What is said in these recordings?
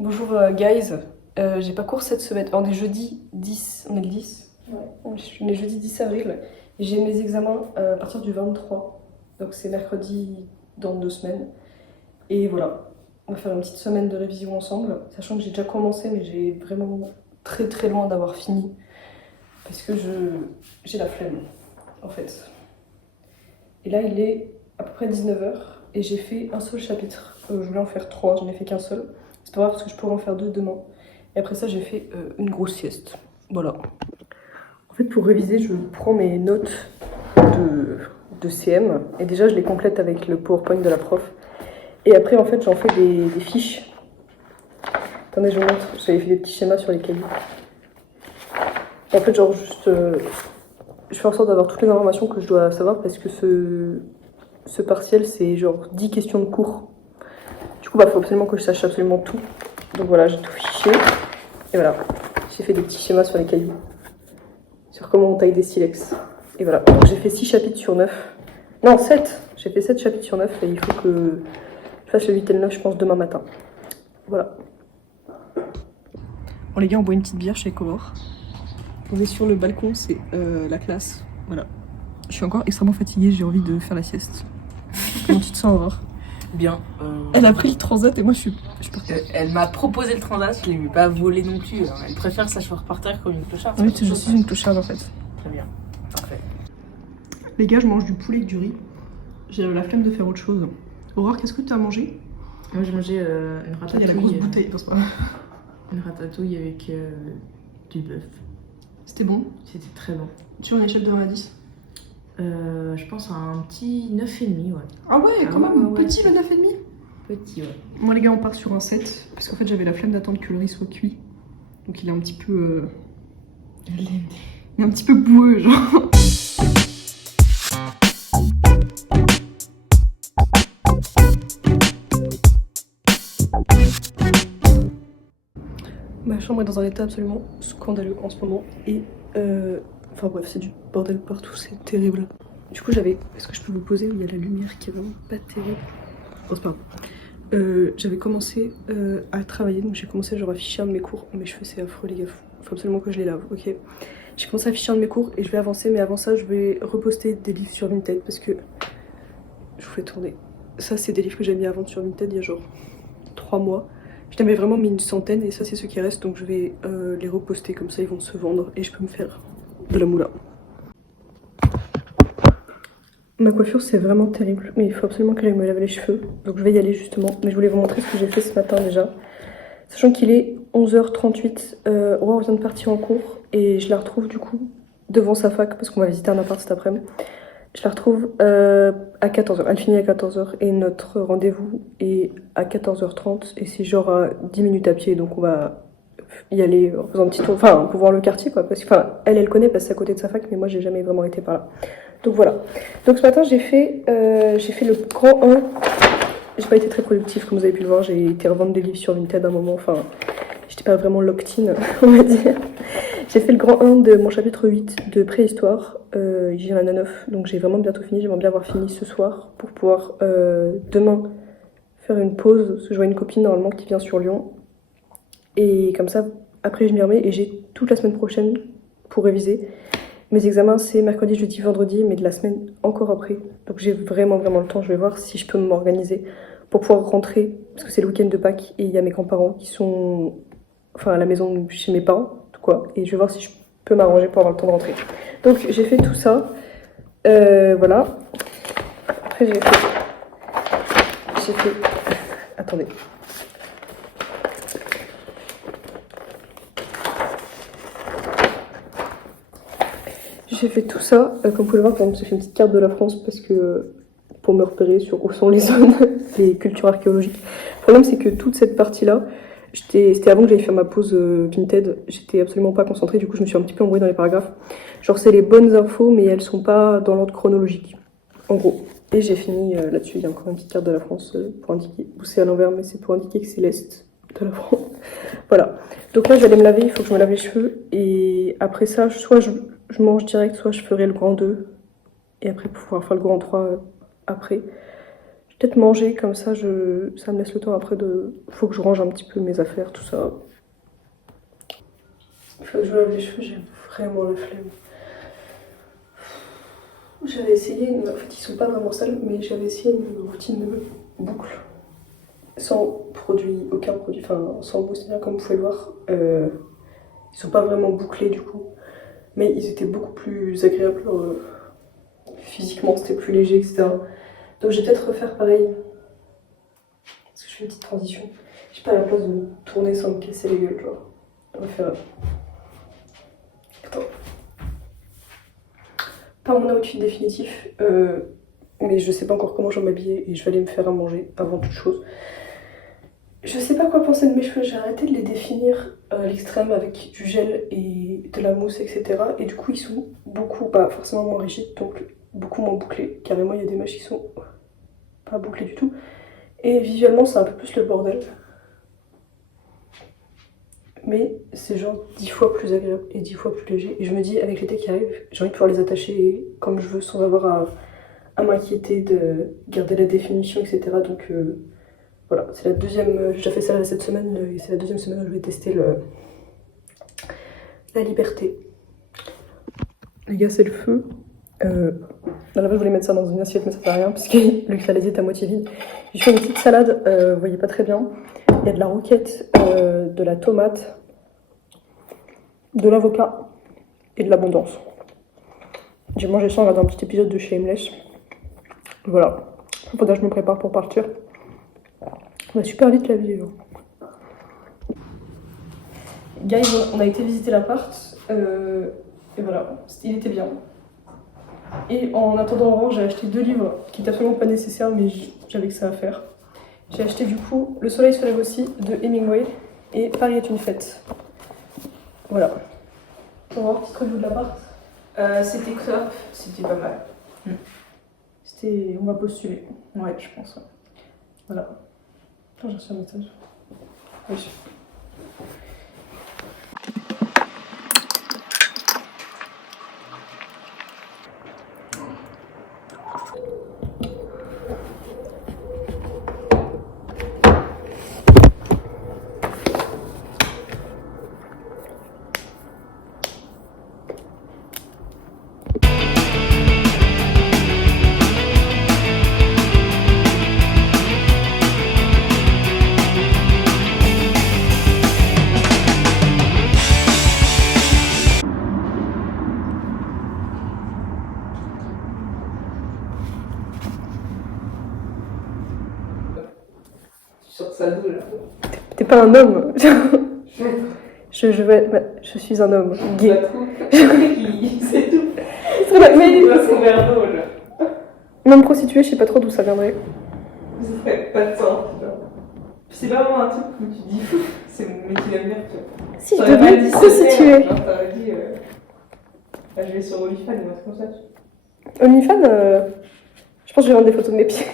Bonjour guys, j'ai pas cours cette semaine. On est jeudi 10, on est le 10. Ouais. On est jeudi 10 avril. Et j'ai mes examens à partir du 23. Donc c'est mercredi dans 2 semaines. Et voilà, on va faire une petite semaine de révision ensemble. Sachant que j'ai déjà commencé, mais j'ai vraiment très très loin d'avoir fini. Parce que j'ai la flemme, en fait. Et là il est à peu près 19h. Et j'ai fait un seul chapitre. Je voulais en faire 3, j'en ai fait qu'un seul. C'est pas grave parce que je pourrais en faire 2 demain. Et après ça, j'ai fait une grosse sieste. Voilà. En fait, pour réviser, je prends mes notes de CM. Et déjà, je les complète avec le PowerPoint de la prof. Et après, en fait, j'en fais des fiches. Attendez, je vous montre. J'avais fait des petits schémas sur les cahiers. En fait, genre, juste... je fais en sorte d'avoir toutes les informations que je dois savoir parce que ce partiel, c'est genre 10 questions de cours. Du coup, bah, faut absolument que je sache absolument tout. Donc voilà, j'ai tout fiché. Et voilà, j'ai fait des petits schémas sur les cailloux. Sur comment on taille des silex. Et voilà, donc j'ai fait 6 chapitres sur 9. Non, 7. J'ai fait 7 chapitres sur 9 et il faut que je fasse le 8 et le 9, je pense, demain matin. Voilà. Bon les gars, on boit une petite bière chez Comore. On est sur le balcon, c'est la classe. Voilà. Je suis encore extrêmement fatiguée, j'ai envie de faire la sieste. Comment tu te sens, Aurore? Bien. Elle a pris le transat et moi je partais. Elle m'a proposé le transat, je ne l'ai pas volé non plus. Alors, elle préfère s'asseoir par terre comme une clocharde. Oui, je suis une clocharde en fait. Très bien, parfait. Les gars, je mange du poulet avec du riz. J'ai la flemme de faire autre chose. Aurore, qu'est-ce que tu as mangé? Moi j'ai mangé une Il ratatouille. y a la grosse bouteille, non, c'est pas. Une ratatouille avec du bœuf. C'était bon? C'était très bon. Sur une échelle de 1 à 10? Je pense à un petit 9,5, ouais. Ah ouais, quand même, ouais. petit le 9,5. Petit, ouais. Moi les gars, on part sur un 7, parce qu'en fait j'avais la flemme d'attendre que le riz soit cuit. Donc il est un petit peu... Il est un petit peu boueux, genre. Ma chambre est dans un état absolument scandaleux en ce moment. Et... Enfin bref, c'est du bordel partout, c'est terrible. Du coup j'avais... Est-ce que je peux me poser où il y a la lumière qui est vraiment pas terrible? Oh, c'est pas grave. J'avais commencé à travailler, donc j'ai commencé genre à afficher un de mes cours. Mes cheveux c'est affreux les gars, faut absolument que je les lave, ok? J'ai commencé à afficher un de mes cours et je vais avancer, mais avant ça je vais reposter des livres sur Vinted parce que je vous fais tourner. Ça c'est des livres que j'ai mis à vendre sur Vinted il y a genre 3 mois. Je t'avais vraiment mis une centaine et ça c'est ceux qui restent, donc je vais les reposter comme ça ils vont se vendre et je peux me faire de la moula. Ma coiffure c'est vraiment terrible, mais il faut absolument que j'aille me laver les cheveux, donc je vais y aller justement. Mais je voulais vous montrer ce que j'ai fait ce matin déjà. Sachant qu'il est 11h38, Aurore vient de partir en cours et je la retrouve du coup devant sa fac parce qu'on va visiter un appart cet après-midi. Je la retrouve à 14h, elle finit à 14h et notre rendez-vous est à 14h30 et c'est genre à 10 minutes à pied, donc on va y aller en faisant un petit tour, enfin pour voir le quartier quoi, parce que enfin elle connaît parce que c'est à côté de sa fac, mais moi j'ai jamais vraiment été par là. Donc voilà. Donc ce matin j'ai fait le grand 1. J'ai pas été très productive comme vous avez pu le voir, j'ai été revendre des livres sur Vinted à un moment, enfin j'étais pas vraiment locked-in on va dire. J'ai fait le grand 1 de mon chapitre 8 de préhistoire, j'y en ai 9, donc j'ai vraiment bientôt fini, j'aimerais bien avoir fini ce soir pour pouvoir demain faire une pause, parce que je vois une copine normalement qui vient sur Lyon. Et comme ça, après je m'y remets et j'ai toute la semaine prochaine pour réviser. Mes examens c'est mercredi, jeudi, vendredi, mais de la semaine encore après. Donc j'ai vraiment le temps, je vais voir si je peux m'organiser pour pouvoir rentrer, parce que c'est le week-end de Pâques et il y a mes grands-parents qui sont à la maison chez mes parents, quoi. Et je vais voir si je peux m'arranger pour avoir le temps de rentrer. Donc j'ai fait tout ça, voilà. Après j'ai fait... Attendez. J'ai fait tout ça, comme vous pouvez le voir, par exemple, j'ai fait une petite carte de la France parce que pour me repérer sur où sont les zones, les cultures archéologiques. Le problème c'est que toute cette partie-là, c'était avant que j'aille faire ma pause Vinted, j'étais absolument pas concentrée, du coup je me suis un petit peu embrouillée dans les paragraphes. Genre c'est les bonnes infos mais elles sont pas dans l'ordre chronologique, en gros. Et j'ai fini là-dessus, il y a encore une petite carte de la France pour indiquer, c'est à l'envers mais c'est pour indiquer que c'est l'Est de la France. Voilà, donc là je vais aller me laver, il faut que je me lave les cheveux et après ça, soit je mange direct, soit je ferai le grand 2 et après pouvoir faire le grand 3 après. Je peut-être manger, comme ça ça me laisse le temps après de... Faut que je range un petit peu mes affaires, tout ça. Il faut que je lave les cheveux, j'ai vraiment la flemme. J'avais essayé, en fait ils sont pas vraiment sales, mais j'avais essayé une routine de boucle. Sans produit, aucun produit, enfin sans mousse, comme vous pouvez le voir. Ils sont pas vraiment bouclés du coup, mais ils étaient beaucoup plus agréables physiquement, c'était plus léger, etc. Donc je vais peut-être refaire pareil. Parce que je fais une petite transition. J'ai pas la place de me tourner sans me casser les gueules, genre. On va faire... Attends. Pas mon outfit définitif, mais je sais pas encore comment je vais m'habiller et je vais aller me faire à manger avant toute chose. Je sais pas quoi penser de mes cheveux, j'ai arrêté de les définir à l'extrême avec du gel et de la mousse, etc. Et du coup ils sont beaucoup, pas forcément moins rigides, donc beaucoup moins bouclés. Carrément il y a des mèches qui sont pas bouclées du tout. Et visuellement c'est un peu plus le bordel. Mais c'est genre 10 fois plus agréable et 10 fois plus léger. Et je me dis avec l'été qui arrive, j'ai envie de pouvoir les attacher comme je veux sans avoir à m'inquiéter de garder la définition, etc. Donc voilà, c'est la deuxième, j'ai déjà fait ça cette semaine et c'est la deuxième semaine où je vais tester la liberté. Les gars, c'est le feu. À la base, je voulais mettre ça dans une assiette, mais ça fait rien parce que le clavier est à moitié vide. J'ai fait une petite salade, vous voyez pas très bien. Il y a de la roquette, de la tomate, de l'avocat et de l'abondance. J'ai mangé ça dans un petit épisode de Shameless. Voilà. Faudra que je me prépare pour partir. On va super vite la vidéo. Guys, on a été visiter l'appart. Et voilà, il était bien. Et en attendant, j'ai acheté 2 livres qui n'étaient absolument pas nécessaires, mais j'avais que ça à faire. J'ai acheté du coup Le soleil se lève aussi de Hemingway et Paris est une fête. Voilà. On va voir petite review de l'appart. C'était top, c'était pas mal. C'était... On va postuler. Ouais, je pense. Ouais. Voilà. Attends, j'ai reçu un message. Oui. Sur sa dos là. T'es pas un homme. Je suis un homme gay. C'est tout. Mais Il doit son verre d'eau là. même prostituée, je sais pas trop d'où ça viendrait. Ça ferait pas de sens. C'est pas vraiment un truc où tu dis c'est mon métier d'avenir, tu vois. Si je devenais prostituée. Genre t'aurais dit je vais sur OnlyFans ou un truc comme ça. OnlyFans, je pense que je vais vendre des photos de mes pieds.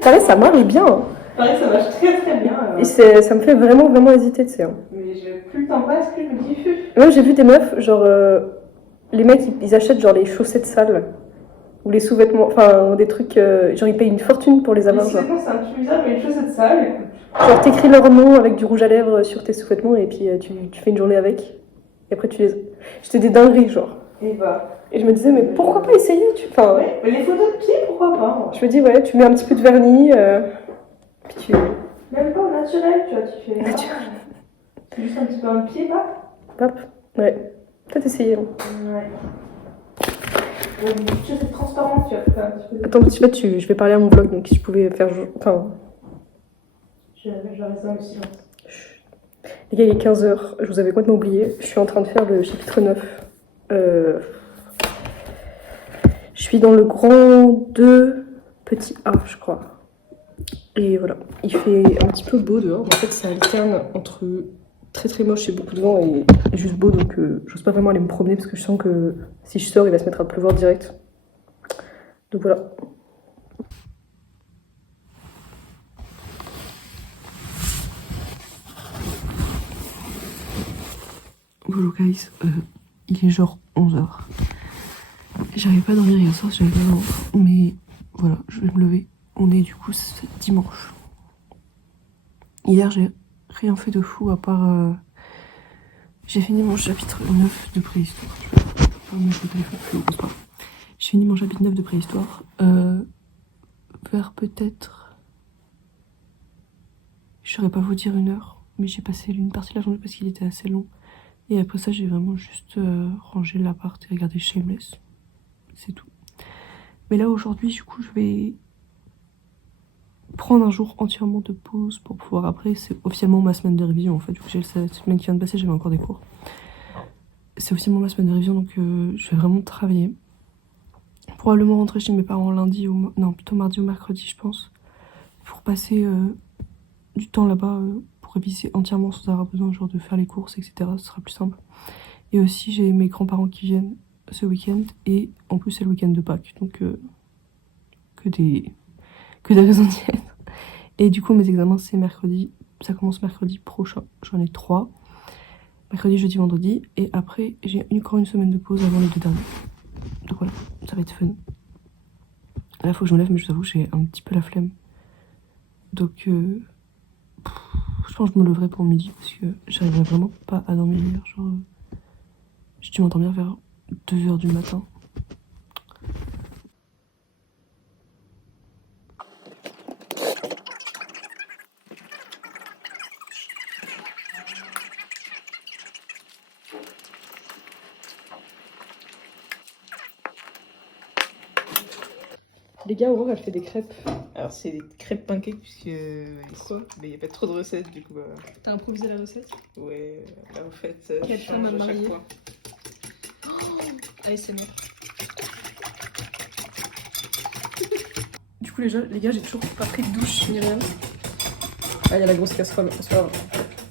Pareil, ça marche bien. Pareil, ça marche très très bien. Et ça me fait vraiment hésiter, tu sais. Mais plus le temps passe, plus je me dis Même j'ai vu des meufs, genre, les mecs ils achètent genre les chaussettes sales ou les sous-vêtements, enfin des trucs, genre ils payent une fortune pour les avoir. Les sous-vêtements c'est un peu bizarre, mais les chaussettes sales, écoute. Genre t'écris leur nom avec du rouge à lèvres sur tes sous-vêtements et puis tu fais une journée avec. Et après tu les... J'étais des dingueries genre. Et je me disais mais pourquoi pas essayer enfin, ouais, mais les photos de pieds, pourquoi pas? Je me dis ouais, tu mets un petit peu de vernis, puis tu... Même pas au naturel, tu vois, tu fais... Naturel. C'est juste un petit peu un pied, pas? Hop, ouais. Peut-être essayer. Hein. Ouais. Une chaussette transparente, tu vois, un petit peu... Attends, je vais parler à mon vlog, donc si je pouvais faire... Enfin... Je vais rester dans le silence. Les gars, il est 15h, je vous avais complètement oublié. Je suis en train de faire le chapitre 9. Je suis dans le grand 2, petit A, je crois. Et voilà, il fait un petit peu beau dehors. En fait, ça alterne entre très moche et beaucoup de vent et juste beau. Donc, j'ose pas vraiment aller me promener parce que je sens que si je sors, il va se mettre à pleuvoir direct. Donc voilà. Bonjour guys, il est genre 11h. J'arrivais pas à dormir hier soir, j'avais pas ventre, mais voilà, je vais me lever On est du coup dimanche. Hier j'ai rien fait de fou à part... J'ai fini mon chapitre 9 de préhistoire. Je vais pas mettre le téléphone plus haut, pas. J'ai fini mon chapitre 9 de préhistoire. Vers peut-être... Je saurais pas vous dire une heure, mais j'ai passé une partie de la journée parce qu'il était assez long. Et après ça, j'ai vraiment juste rangé l'appart et regardé Shameless. C'est tout. Mais là, aujourd'hui, du coup, je vais prendre un jour entièrement de pause pour pouvoir après... C'est officiellement ma semaine de révision, en fait. Vu que j'ai cette semaine qui vient de passer, j'avais encore des cours. C'est officiellement ma semaine de révision, donc je vais vraiment travailler. Probablement rentrer chez mes parents lundi ou... Non, plutôt mardi ou mercredi, je pense. Pour passer du temps là-bas... pour réviser entièrement sans avoir besoin genre de faire les courses, etc. Ce sera plus simple. Et aussi j'ai mes grands-parents qui viennent ce week-end et en plus c'est le week-end de Pâques, donc que des raisons d'y être. Et du coup mes examens c'est mercredi, ça commence mercredi prochain, j'en ai 3. Mercredi, jeudi, vendredi et après j'ai encore une semaine de pause avant les 2 derniers. Donc voilà, ça va être fun. Là faut que je me lève mais je vous avoue j'ai un petit peu la flemme. Donc je pense que je me leverai pour midi parce que j'arriverai vraiment pas à dormir hier. Genre, j'ai dû m'endormir vers 2h du matin. Les gars, Aurore elle fait des crêpes. Alors c'est des crêpes pancakes puisque... Quoi? Mais il n'y a pas trop de recettes du coup. T'as improvisé la recette? Ouais, là en fait, Quelle je femme change à à chaque marier. fois. ASMR. Du coup les gars, j'ai toujours pas pris de douche ni rien. Ah, il y a la grosse casserole, c'est pas grave.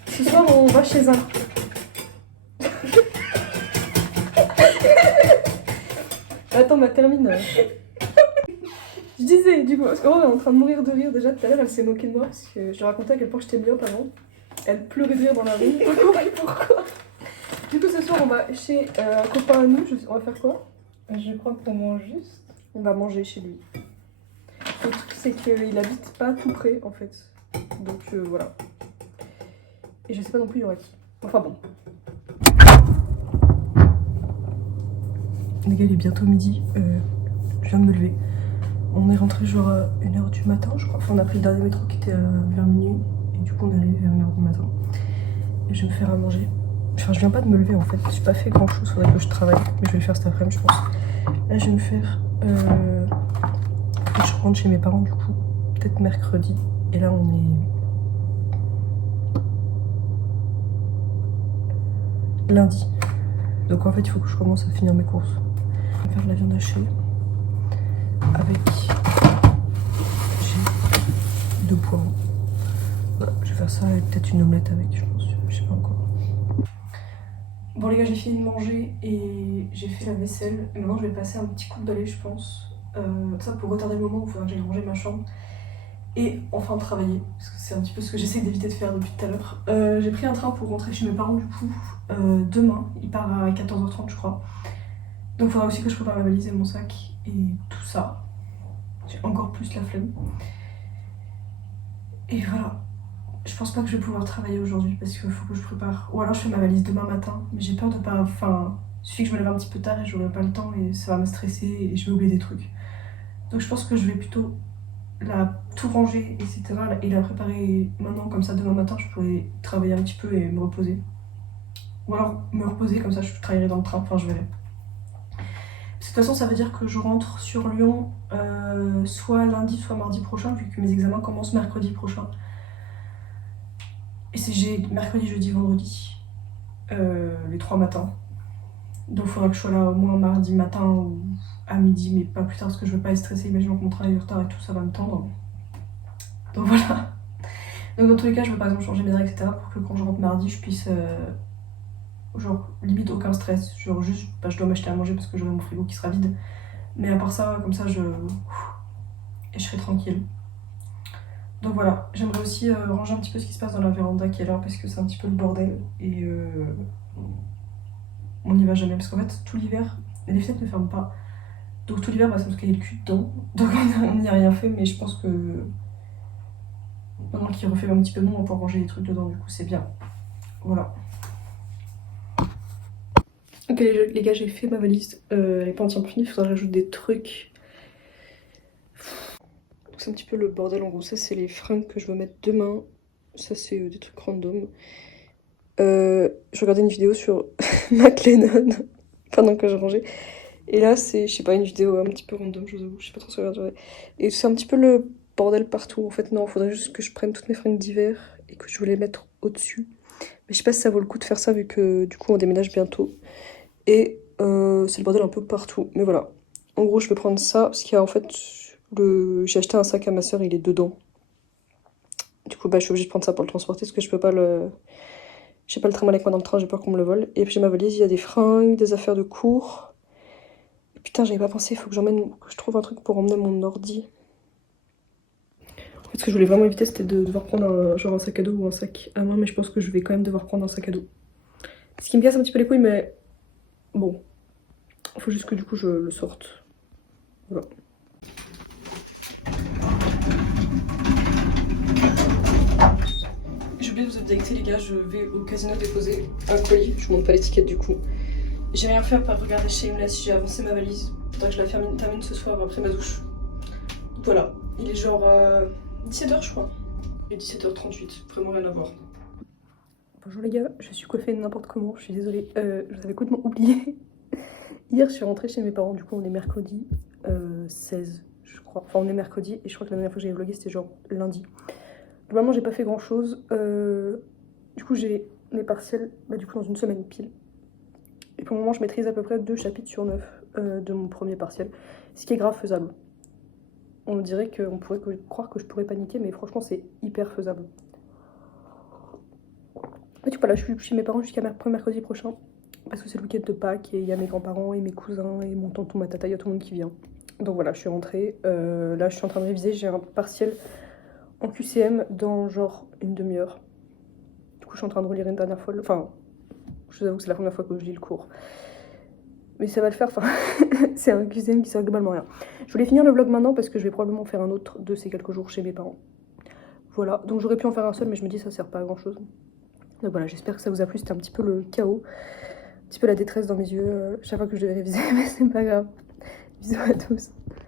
Ce soir on va chez un... Attends, ma termine. Je disais, du coup, parce qu'Aurore est en train de mourir de rire déjà tout à l'heure, elle s'est moquée de moi parce que je lui racontais à quel point j'étais myope avant. Elle pleurait de rire dans la rue, j'ai pas compris pourquoi. Du coup, ce soir, on va chez un copain à nous, on va faire quoi? Je crois qu'on mange juste. On va manger chez lui. Le truc, c'est qu'il habite pas tout près en fait. Donc voilà. Et je sais pas non plus il y aura qui. Enfin bon. Les gars, il est bientôt midi. Je viens de me lever. On est rentré genre à 1h du matin, je crois. Enfin, on a pris le dernier métro qui était vers minuit. Et du coup, on est arrivé vers 1h du matin. Et je vais me faire à manger. Enfin, je viens pas de me lever en fait. J'ai pas fait grand chose, faudrait que je travaille. Mais je vais le faire cet après-midi, je pense. Là, je vais me faire. Je rentre chez mes parents du coup. Peut-être mercredi. Et là, on est lundi. Donc en fait, il faut que je commence à finir mes courses. Je vais faire de la viande hachée. Avec... J'ai 2 poivrons. Voilà, je vais faire ça et peut-être une omelette avec, je pense. Je sais pas encore. Bon les gars, j'ai fini de manger et j'ai fait la vaisselle. Et maintenant, je vais passer un petit coup de balai, je pense. Ça pour retarder le moment où il faudra que j'aille ranger ma chambre. Et enfin travailler, parce que c'est un petit peu ce que j'essaie d'éviter de faire depuis tout à l'heure. J'ai pris un train pour rentrer chez mes parents du coup demain. Il part à 14h30 je crois. Donc il faudra aussi que je prépare ma valise et mon sac et tout ça. J'ai encore plus la flemme. Et voilà. Je pense pas que je vais pouvoir travailler aujourd'hui parce qu'il faut que je prépare. Ou alors je fais ma valise demain matin. Mais j'ai peur de pas... Enfin, il suffit que je me lève un petit peu tard et j'aurai pas le temps et ça va me stresser et je vais oublier des trucs. Donc je pense que je vais plutôt tout ranger, etc. et la préparer maintenant, comme ça demain matin je pourrais travailler un petit peu et me reposer. Ou alors me reposer, comme ça je travaillerai dans le train, enfin je verrai. Parce que de toute façon ça veut dire que je rentre sur Lyon soit lundi soit mardi prochain, vu que mes examens commencent mercredi prochain. Et j'ai mercredi, jeudi, vendredi, les 3 matins. Donc il faudra que je sois là au moins mardi matin ou à midi, mais pas plus tard parce que je veux pas être stressée. Imaginons que mon travail est en retard et tout, ça va me tendre. Donc voilà. Donc dans tous les cas, je veux par exemple changer mes draps, etc. pour que quand je rentre mardi, je puisse. Genre, limite aucun stress. Genre, juste, je dois m'acheter à manger parce que j'aurai mon frigo qui sera vide. Mais à part ça, comme ça, et je serai tranquille. Donc voilà, j'aimerais aussi ranger un petit peu ce qui se passe dans la véranda qui est là parce que c'est un petit peu le bordel. Et on n'y va jamais parce qu'en fait, tout l'hiver, les fenêtres ne ferment pas. Donc tout l'hiver, bah, ça me caillait le cul dedans. Donc on n'y a rien fait, mais je pense que maintenant qu'il refait un petit peu bon, on va pouvoir ranger les trucs dedans, du coup c'est bien. Voilà. Ok les gars, j'ai fait ma valise. Elle est pas entièrement finie, il faudra que j'ajoute des trucs. C'est un petit peu le bordel en gros. Ça c'est les fringues que je veux mettre demain. Ça c'est des trucs random. Je regardais une vidéo sur McLennan pendant que je rangeais. Et là c'est, je sais pas, une vidéo un petit peu random, je vous avoue. Je sais pas trop ce que regarder. Et c'est un petit peu le bordel partout. En fait non, il faudrait juste que je prenne toutes mes fringues d'hiver et que je voulais mettre au-dessus. Mais je sais pas si ça vaut le coup de faire ça vu que du coup on déménage bientôt. Et c'est le bordel un peu partout. Mais voilà. En gros, je vais prendre ça parce qu'il y a en fait j'ai acheté un sac à ma soeur, il est dedans. Du coup, bah, je suis obligée de prendre ça pour le transporter parce que je peux pas le. J'ai pas le trimballer avec moi dans le train, j'ai peur qu'on me le vole. Et puis j'ai ma valise, il y a des fringues, des affaires de cours. Et putain, j'avais pas pensé, il faut que que je trouve un truc pour emmener mon ordi. En fait, ce que je voulais vraiment éviter, c'était de devoir prendre genre un sac à dos ou un sac à main, mais je pense que je vais quand même devoir prendre un sac à dos. Ce qui me casse un petit peu les couilles, mais bon, il faut juste que du coup je le sorte. Voilà. J'ai oublié de vous updater les gars, je vais au casino déposer un colis, je vous montre pas l'étiquette du coup. J'ai rien fait à part regarder Shameless, j'ai avancé ma valise. Faudrait que je la termine ce soir après ma douche. Donc voilà, il est genre 17h je crois. Il est 17h38, vraiment rien à voir. Bonjour les gars, je suis coiffée n'importe comment, je suis désolée, je vous avais complètement oublié. Hier je suis rentrée chez mes parents, du coup on est mercredi 16 je crois. Enfin on est mercredi et je crois que la dernière fois que j'avais vlogué c'était genre lundi. Globalement j'ai pas fait grand chose. Du coup j'ai mes partiels du coup dans une semaine pile. Et pour le moment je maîtrise à peu près 2 chapitres sur 9 de mon premier partiel. Ce qui est grave faisable. On dirait qu'on pourrait croire que je pourrais paniquer mais franchement c'est hyper faisable. Et du coup là je suis chez mes parents jusqu'à mercredi prochain. Parce que c'est le week-end de Pâques et il y a mes grands-parents et mes cousins et mon tonton, ma tata, il y a tout le monde qui vient. Donc voilà, je suis rentrée. Là, je suis en train de réviser. J'ai un partiel en QCM dans genre une demi-heure. Du coup, je suis en train de relire une dernière fois. Enfin, je vous avoue que c'est la première fois que je lis le cours. Mais ça va le faire. Enfin, c'est un QCM qui sert globalement à rien. Je voulais finir le vlog maintenant parce que je vais probablement faire un autre de ces quelques jours chez mes parents. Voilà, donc j'aurais pu en faire un seul, mais je me dis ça sert pas à grand-chose. Donc voilà, j'espère que ça vous a plu. C'était un petit peu le chaos. Un petit peu la détresse dans mes yeux chaque fois que je devais réviser, mais c'est pas grave. Bisous à tous.